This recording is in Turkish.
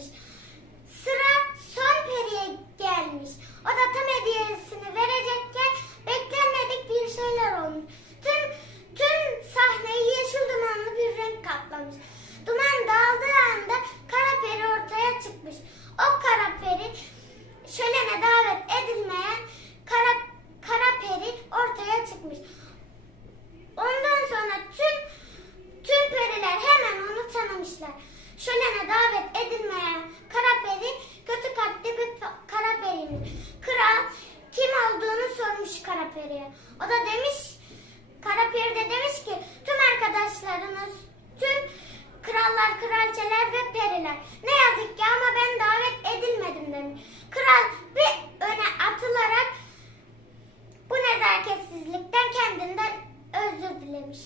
vermiş. Sıra son periye gelmiş. O da tam hediyesini verecekken beklenmedik bir şeyler olmuş. Tüm, tüm sahneyi yeşil dumanlı bir renk kaplamış. Duman dağıldığı anda kara peri ortaya çıkmış. O kara peri şölene davet edilmeyen kara, kara peri ortaya çıkmış. Ondan sonra tüm tüm periler hemen onu tanımışlar. Şölene davet edilmeyen Karaperi'ye. O da demiş, Karaperi de demiş ki tüm arkadaşlarınız, tüm krallar, kraliçeler ve periler. Ne yazık ki ama ben davet edilmedim demiş. Kral bir öne atılarak bu nezaketsizlikten kendinden özür dilemiş.